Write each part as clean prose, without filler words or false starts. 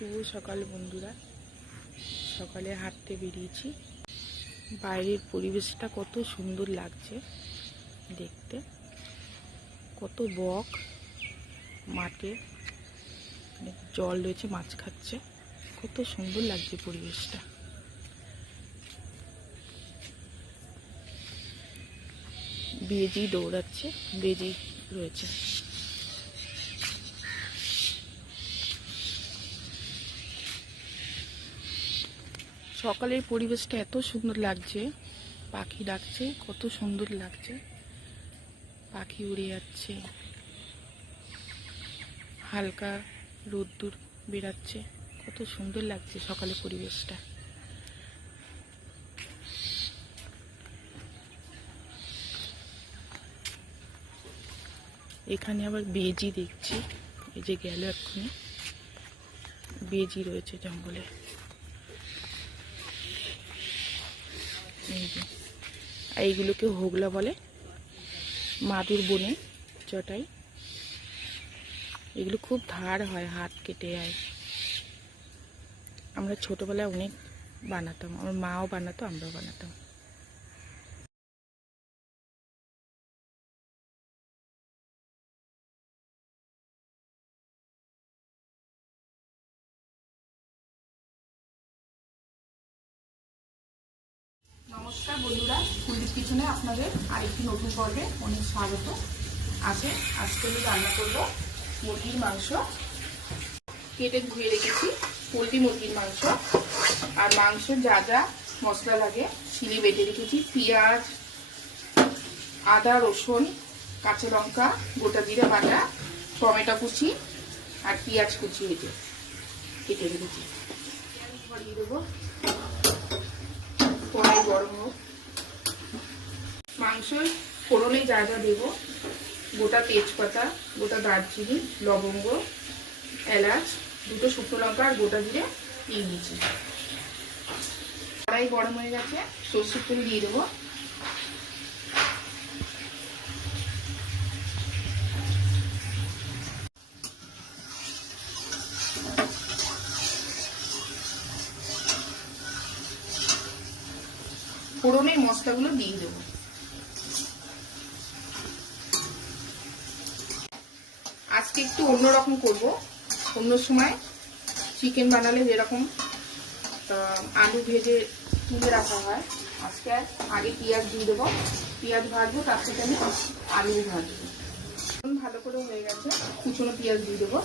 শুভ সকাল বন্ধুরা। সকালে হাঁটতে বেরিয়েছি। বাইরের পরিবেশটা কত সুন্দর লাগছে দেখতে। কত বক মাঠে জল রয়েছে, মাছ খাচ্ছে। কত সুন্দর লাগছে পরিবেশটা। বেজি দৌড়াচ্ছে, বেজি রয়েছে। সকালের পরিবেশটা এত সুন্দর লাগছে, পাখি ডাকছে, কত সুন্দর লাগছে। পাখি উড়ে যাচ্ছে, হালকা রোদ্দুর বেরাচ্ছে, কত সুন্দর লাগছে সকালের পরিবেশটা। এখানে আবার বেজি দেখছি, এই যে গেল এক্ষুনি। বেজি রয়েছে জঙ্গলে। এইগুলোকে হোগলা বলে, মাদুর বনে চটাই। এগুলো খুব ধার হয়, হাত কেটে যায়। আমরা ছোটবেলায় অনেক বানাতাম, আমার মাও বানাতো, আমরাও বানাতাম। নমস্কার বন্ধুরা, ফুলদির পিছনে আপনাদের আরেকটি নতুন পর্বে অনেক স্বাগত আছে। আজকে আমি রান্না করব মুরগির মাংস। কেটে ধুয়ে রেখেছি পোলট্রি মুরগির মাংস। আর মাংস যা যা মশলা লাগে শিলে বেটে রেখেছি। পেঁয়াজ, আদা, রসুন, কাঁচা লঙ্কা, গোটা জিরে বাটা, টমেটো কুচি আর পেঁয়াজ কুচি কেটে রেখেছি। দিয়ে দেবো, কড়াই গরম হোক। মাংসের ফোড়নে যা যা দেবো, গোটা তেজপাতা, গোটা দারচিনি, লবঙ্গ, এলাচ, দুটো শুকনো লঙ্কা আর গোটা জিরে দিয়ে দিয়েছি। কড়াই গরম হয়ে গেছে, সরষের তেল দিয়ে দেবো। ফোড়নের মশলাগুলো দিয়ে দেবো। আজকে একটু অন্যরকম করব। অন্য সময় চিকেন বানালে যেরকম আলু ভেজে তুলে রাখা হয়, আজকে আগে পেঁয়াজ দিয়ে দেবো। পেঁয়াজ ভাজবো, তার সাথে আমি আলু ভাজবো। ভালো করে হয়ে গেছে, কুচনো পেঁয়াজ দিয়ে দেবো।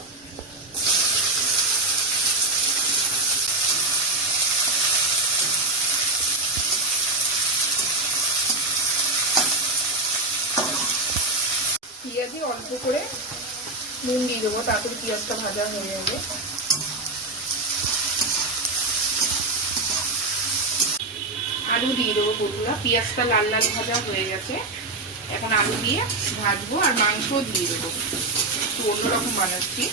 পেঁয়াজে অল্প করে নুন দিয়ে দেবো, তারপরে পেঁয়াজটা ভাজা হয়ে যাবে। আলু দিয়ে দেবো বন্ধুরা। পেঁয়াজটা লাল লাল ভাজা হয়ে গেছে, এখন আলু দিয়ে ভাজবো আর মাংস দিয়ে দেবো। একটু অন্যরকম বানাচ্ছি।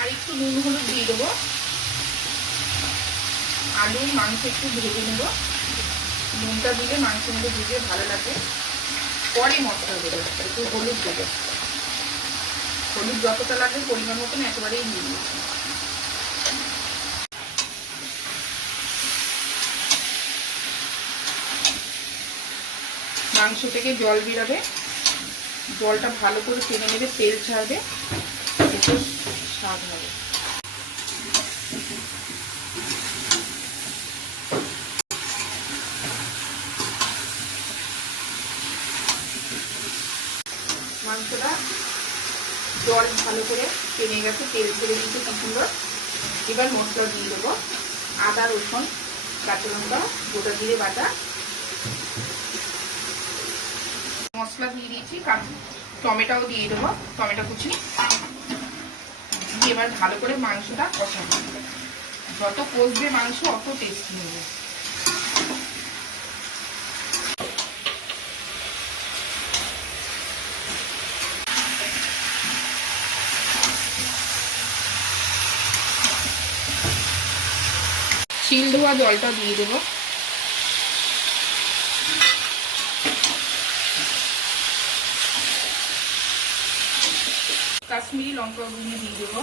আর একটু নুন হলুদ দিয়ে দেবো। আলু মাংস একটু ভেজে নেব। নুনটা দিলে মাংসের মধ্যে ভেজে ভালো লাগে। পরে মশলা দেবো, একটু হলুদ দেবো। হলুদ যতটা লাগে পরিমাণ মতন একেবারেই দিয়ে দিয়েছি। মাংস থেকে জল বেরোবে, জলটা ভালো করে টেনে নেবে, তেল ছাড়বে, একটু স্বাদ হবে। মাংসটা জল ভালো করে টেনে গেছে, তেল ছেড়ে দিয়েছে খুব সুন্দর। এবার মশলা দিয়ে দেবো। আদা, রসুন, কাঁচা লঙ্কা, গোটা জিরে বাটা, মশলা দিয়ে দিয়েছি। টমেটোও দিয়ে দেবো, টমেটো কুচি দিয়ে এবার ভালো করে মাংসটা কষাবো। যত কষবে মাংস অত টেস্টি হবে। শিল ধোয়া জলটা দিয়ে দেবো। কাশ্মীরি লঙ্কা গুঁড়ো দিয়ে দেবো,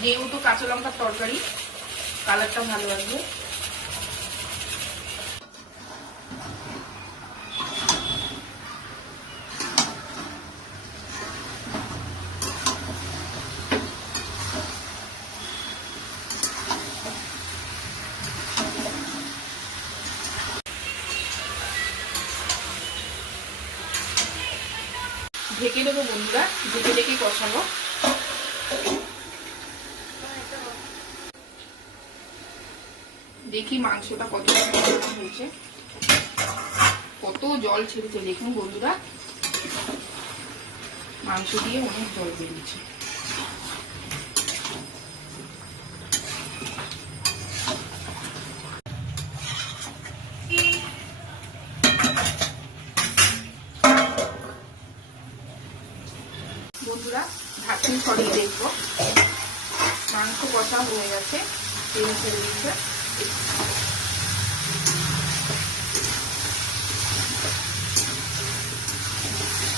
যেহেতু কাঁচা লঙ্কার তরকারি কালারটা ভালো আসবে। ঢেকে দেবো বন্ধুরা, ঢেকে কষাবো। দেখি মাংসটা কত হয়েছে, কত জল ছেড়েছে দেখুন বন্ধুরা, মাংস দিয়ে অনেক জল বেরিয়েছে। বন্ধুরা ঢাকনি সরিয়ে দেখবো, মাংস কষা হয়ে গেছে, তেল ছেড়ে দিচ্ছে।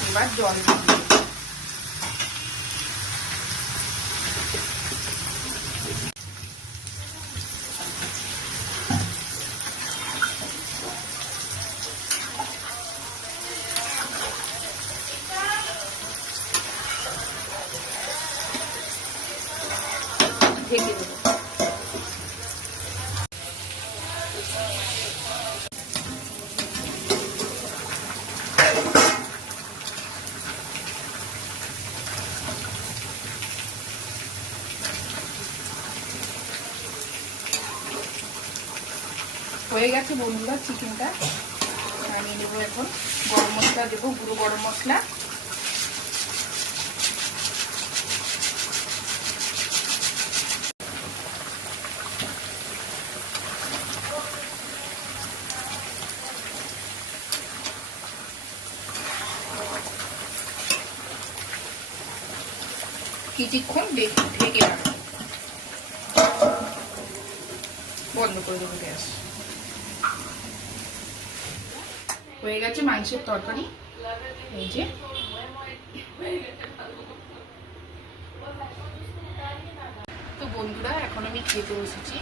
এবার জল ঢেকে দেবো। হয়ে গেছে বন্ধুরা চিকেনটা, নামিয়ে নেবো। এখন গরম মশলা দেবো, গুঁড়ো গরম মশলা, কিছুক্ষণ ঢেকে রাখবো, বন্ধ করে দেবো গ্যাস। হয়ে গেছে মাংসের তরকারি, এই যে। তো বন্ধুরা এখন আমি খেতে বসেছি।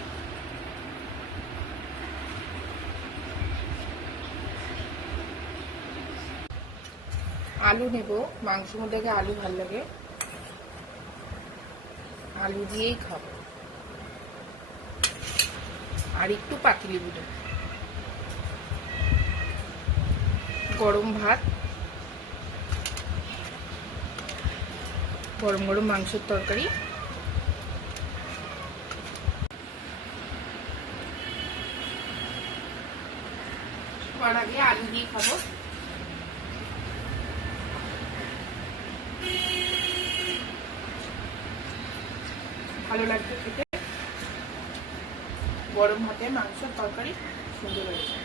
আলু নেব, মাংসের মধ্যে আলু ভালো লাগে, আলু দিয়েই খাবো। আর একটু পাতিলেবু দেব, গরম ভাত, গরম গরম মাংসের তরকারি, সবার আগে আলু দিয়ে খাবো। ভালো লাগবে খেতে, গরম ভাতে মাংসের তরকারি সুন্দর হয়েছে।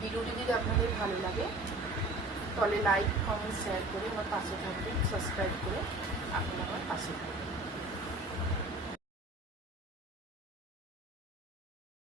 ভিডিওটি যদি আপনাদের ভালো লাগে তাহলে লাইক, কমেন্ট, শেয়ার করে আমার পাশে থাকবেন, সাবস্ক্রাইব করে আপনারা আমার পাশে থাকবেন।